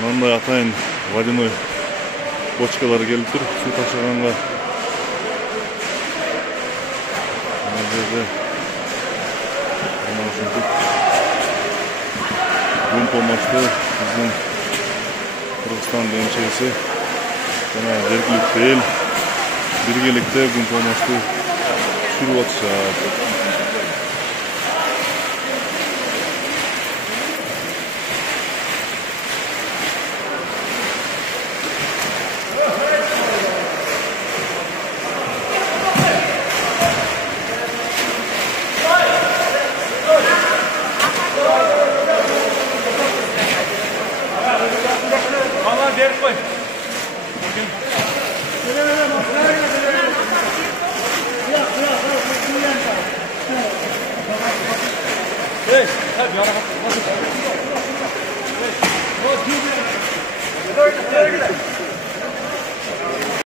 Mınday atayın водяной бочкалары келип тур, суу ташыганга. Мына жерде ушинтип күн помощты биздин Кыргызстан МЧСи жана жергиликтүү эл биргеликте күн помощты түшүрүп атышат. Verip koy. Hey, tabii yana bak. Nasıl? Hey,